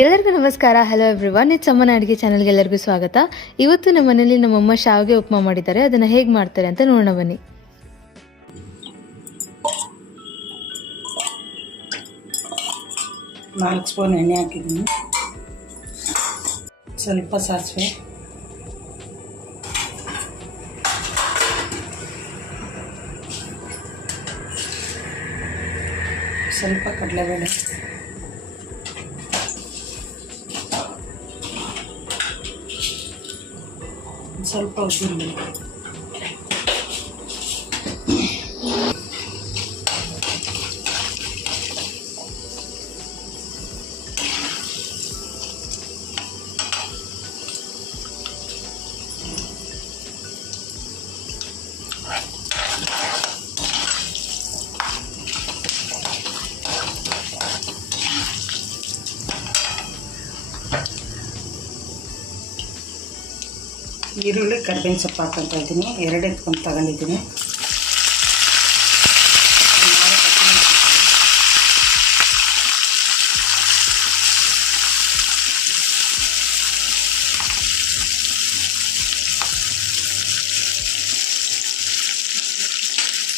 ಎಲ್ಲರಿಗೂ ನಮಸ್ಕಾರ. Hello everyone, it's ಅಮ್ಮನ ಅಡುಗೆ ಚಾನಲ್ಗೆ ಎಲ್ಲರಿಗೂ ಸ್ವಾಗತ. ಇವತ್ತು ನಮ್ಮ ಮನೇಲಿ ನಮ್ಮಮ್ಮ ಶಾವಿಗೆ ಉಪ್ಮಾ ಮಾಡಿದ್ದಾರೆ. ಅದನ್ನು ಹೇಗೆ ಮಾಡ್ತಾರೆ ಅಂತ ನೋಡೋಣ ಬನ್ನಿ. ನಾಲ್ಕು ಸ್ಪೂನ್ ಎಣ್ಣೆ ಹಾಕಿದ್ದೀನಿ, ಸ್ವಲ್ಪ ಸಾಸಿವೆ, ಸ್ವಲ್ಪ ಕಡಲೆಬೇಳೆ, ಸ್ವಲ್ಪ ಉದ್ದಿನಬೇಳೆ, ಈರುಳ್ಳಿ, ಕರ್ಬೇವಿನ ಸೊಪ್ಪು ಹಾಕ್ಕೊತಾ ಇದ್ದೀನಿ. 2 ಎತ್ಕೊಂಡು ತಗೊಂಡಿದ್ದೀನಿ.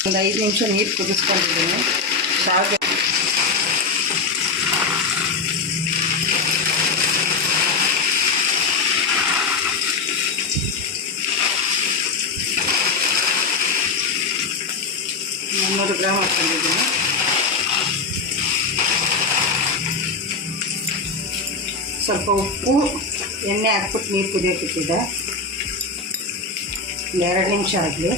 ಒಂದು 5 ನಿಮಿಷ ನೀರು ಕುದಿಸ್ಕೊಂಡಿದ್ದೀನಿ. ಶಾವಿಗೆ ಮುನ್ನೂರು ಗ್ರಾಮ್ ಹಾಕ್ಕೊಂಡಿದ್ದೀನಿ. ಸ್ವಲ್ಪ ಉಪ್ಪು, ಎಣ್ಣೆ ಹಾಕ್ಬಿಟ್ಟು ನೀರು ಕುದಿಯೋಕ್ಕಿಟ್ಟಿದ್ದೆ. 2 ನಿಮಿಷ ಆಗಲಿ.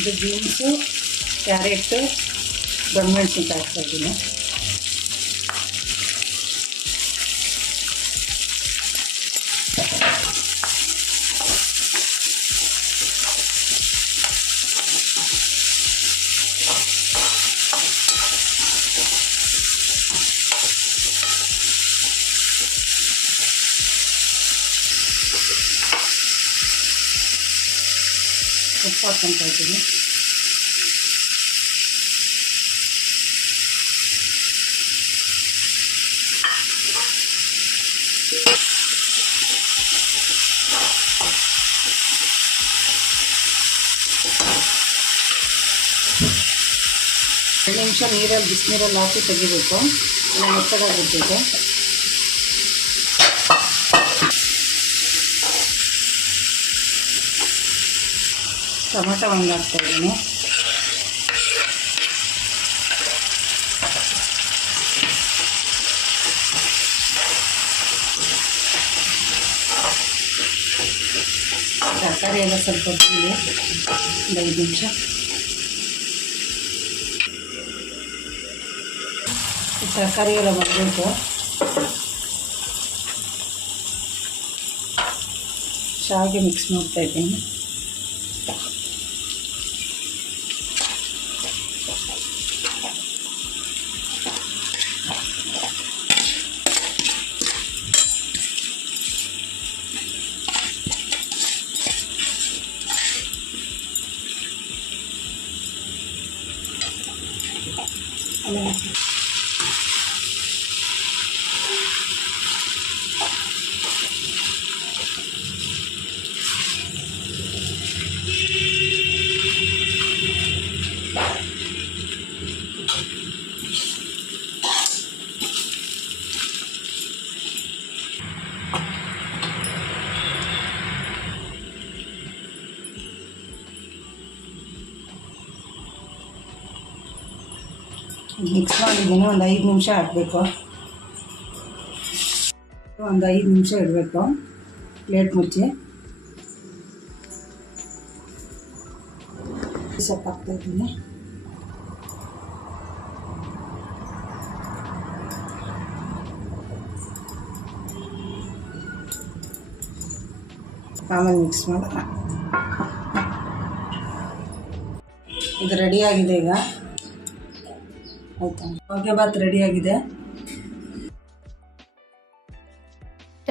ಇದು ಬೀನ್ಸು, ಕ್ಯಾರೆಟು, ದೊಣ್ಣೆಮೆಣಸಿನ್ಕಾಯಿ ಹಾಕ್ತಾಯಿದ್ದೀನಿ. ಉಪ್ಪು ಹಾಕ್ಕೊತಾ ಇದ್ದೀನಿ. ಎರಡು ನಿಮಿಷ ನೀರಲ್ಲಿ ಬಿಸಿನೀರಲ್ಲಿ ಹಾಕಿ ತೆಗಿಬೇಕು, ಇಲ್ಲ ಮೆತ್ತಗಾಗಿರ್ತೈತೆ. ಟೊಮೆಟೊ ಒಂದು ಹಾಕ್ತಾಯಿದ್ದೀನಿ. ತರಕಾರಿ ಎಲ್ಲ ಸ್ವಲ್ಪ ಬೇಳೆ, ಒಂದು 5 ನಿಮಿಷ. ತರಕಾರಿ ಎಲ್ಲ ಬರಬೇಕು. ಶಾವಿಗೆ ಮಿಕ್ಸ್ ಮಾಡ್ತಾಯಿದ್ದೀನಿ. ಮಿಕ್ಸ್ ಮಾಡಿದ್ದೀನಿ. ಒಂದು 5 ನಿಮಿಷ ಹಾಕಬೇಕು. ಒಂದು 5 ನಿಮಿಷ ಇಡಬೇಕು. ಪ್ಲೇಟ್ ಮುಚ್ಚಿ ಸೊಪ್ಪು ಹಾಕ್ತಾಯಿದ್ದೀನಿ. ಆಮೇಲೆ ಮಿಕ್ಸ್ ಮಾಡೋಣ. ಇದು ರೆಡಿಯಾಗಿದೆ. ಈಗ ಆಯಿತಾ, ಶಾವಿಗೆ ಬಾತ್ ರೆಡಿಯಾಗಿದೆ.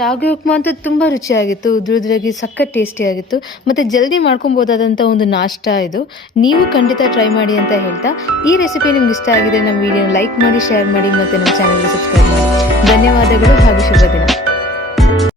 ಶಾವಿಗೆ ಉಪ್ಮಾ ಅಂತೂ ತುಂಬ ರುಚಿಯಾಗಿತ್ತು, ಉದ್ರುದ್ರಾಗಿ ಸಖತ್ ಟೇಸ್ಟಿಯಾಗಿತ್ತು ಮತ್ತು ಜಲ್ದಿ ಮಾಡ್ಕೊಬೋದಾದಂಥ ಒಂದು ನಾಷ್ಟ ಇದು. ನೀವು ಖಂಡಿತ ಟ್ರೈ ಮಾಡಿ ಅಂತ ಹೇಳ್ತಾ, ಈ ರೆಸಿಪಿ ನಿಮ್ಗೆ ಇಷ್ಟ ಆಗಿದೆ ನಮ್ಮ ವಿಡಿಯೋನ ಲೈಕ್ ಮಾಡಿ, ಶೇರ್ ಮಾಡಿ ಮತ್ತು ನಮ್ಮ ಚಾನಲ್ಗೆ ಸಬ್ಸ್ಕ್ರೈಬ್ ಮಾಡಿ. ಧನ್ಯವಾದಗಳು ಹಾಗೂ ಶುಭ ದಿನ.